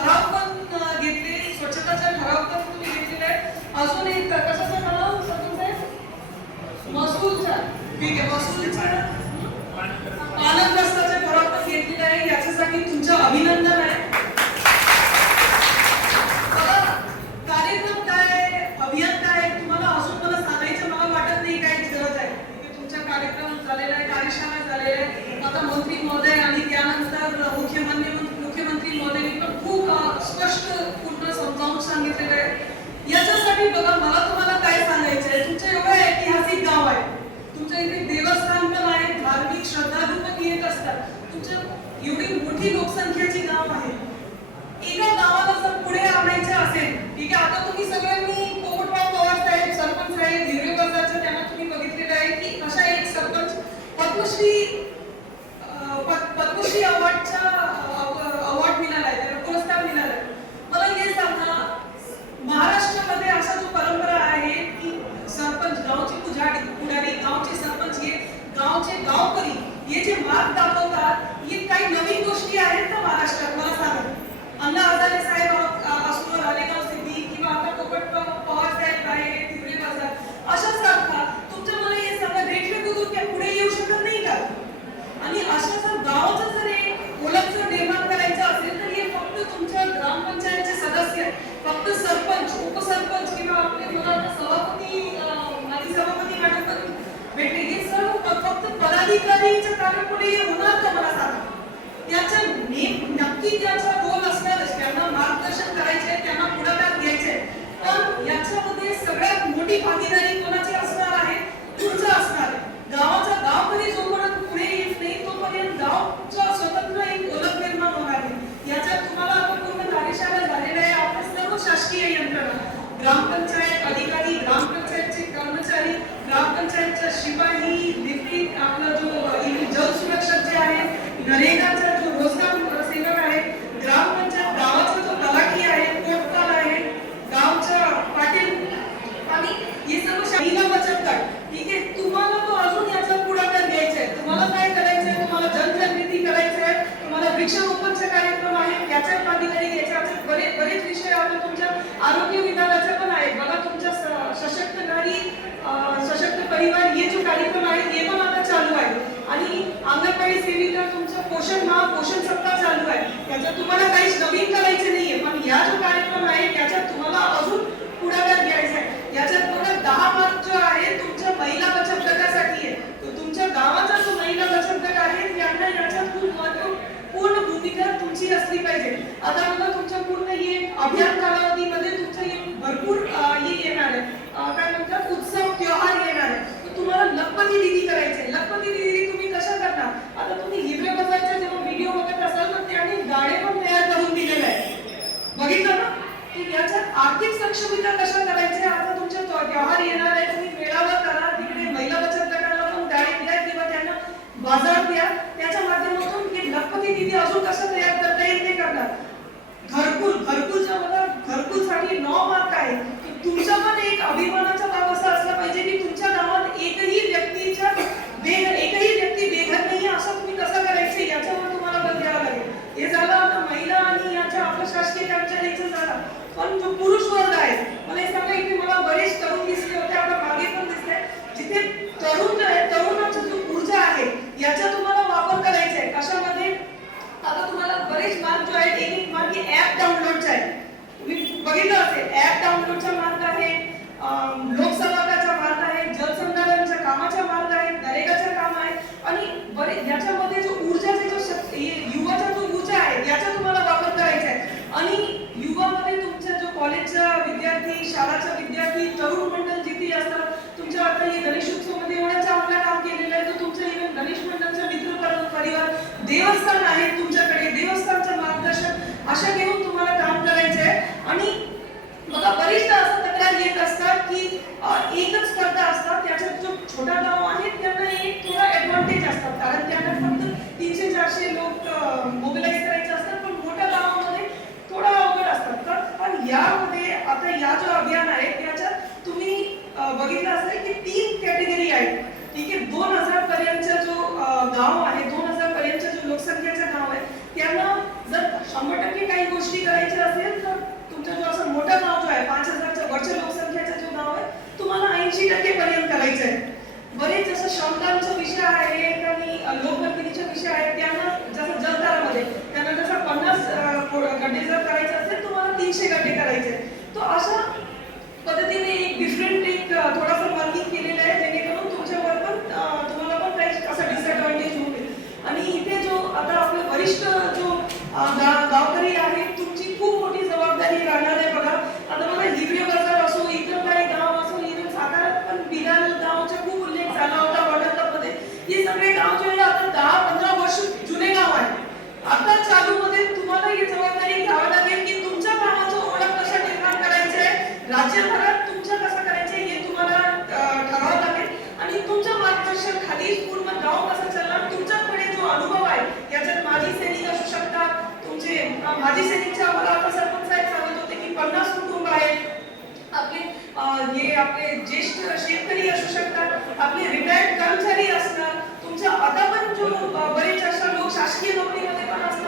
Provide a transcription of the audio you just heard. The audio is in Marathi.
ठराव पण घेतले. स्वच्छताचा ठराव पण तुम्ही घेतलेला आहे अजूनही कसं मोठी लोकसंख्येची गाव आहे? एका गावाला जर पुढे आणायचे असेल ठीक आहे आता तुम्ही सगळ्यांनी पोपटराव पवार साहेब सरपंच साहेब हिरवे वर्गाचं त्यांना तुम्ही बघितलेलं आहे की अशा एक सरपंच पद्मश्री ग्रामपंचायतचे सदस्य फक्त सरपंच उपसरपंच किंवा आपले मुलांना सभापती आणि सभापती मॅडम करून भेटले हे सर्व फक्त पदाधिकारीच्या होणार का मला सांगा. त्याच्या नक्की त्याचा रोल असणारच. त्यांना मार्गदर्शन करायचे त्यांना पुढाकार घ्यायचे पण याच्यामध्ये सगळ्यात मोठी भागीदारी कोणाची आरोग्य विभागाचा पण आहे बघा तुमच्या सशक्त नारी सशक्त परिवार हे जे कार्यक्रम आहे हे पण आता चालू आहे. आणि अंगणवाडी सेविका तुमचं पोषण महा पोषण सप्ताह चालू आहे. याच्यात तुम्हाला काहीच नवीन करायचं नाहीये. पण या जो कार्यक्रम आहे त्याच्यात तुम्हाला अजून पुढाकार घ्यायचा आहे. याच्यात पूर्ण दहा मार्क जो आहे तुमच्या महिला बचत गटासाठी आहे. तो तुमच्या गावात आता या जो अभियान आहे त्याच्यात तुम्ही बघितलं असेल की तीन कॅटेगरी आहेत. ठीक आहे दोन हजार पर्यंतचा जो गाव आहे दोन हजार पर्यंतचा जो लोकसंख्येचा गाव आहे त्यांना जर शंभर टक्के काही गोष्टी करायच्या असेल तर तुमचा जो असा मोठा गाव जो आहे पाच हजारच्या वरच्या लोकसंख्येचा जो गाव आहे तुम्हाला ऐंशी टक्के पर्यंत करायचं आहे. बरेच जसं क्षमतांचा विषय आहे आणि लोकवर्गणीचा विषय आहे त्यांना जसं जलतारामध्ये त्यांना जसं पन्नास गड्डे जर करायचे असेल तुम्हाला तीनशे गड्डे करायचे तो अशा पद्धतीने एक डिफरंट एक थोडासा वर्किंग केलेलं आहे जेणेकरून तुमच्यावर पण तुम्हाला पण काही असा डिसएडवांटेज होऊ आणि इथे जो आता आपले वरिष्ठ माझी सैनिकच्या आम्हाला आपण सरपंच साहेब सांगत होते की पन्नास कुटुंब आहेत. आपले हे आपले ज्येष्ठ शेतकरी असू शकतात आपले रिटायर्ड कर्मचारी असतात तुमच्या आता पण जो बरेच अशा लोक शासकीय नोकरीमध्ये पण असतात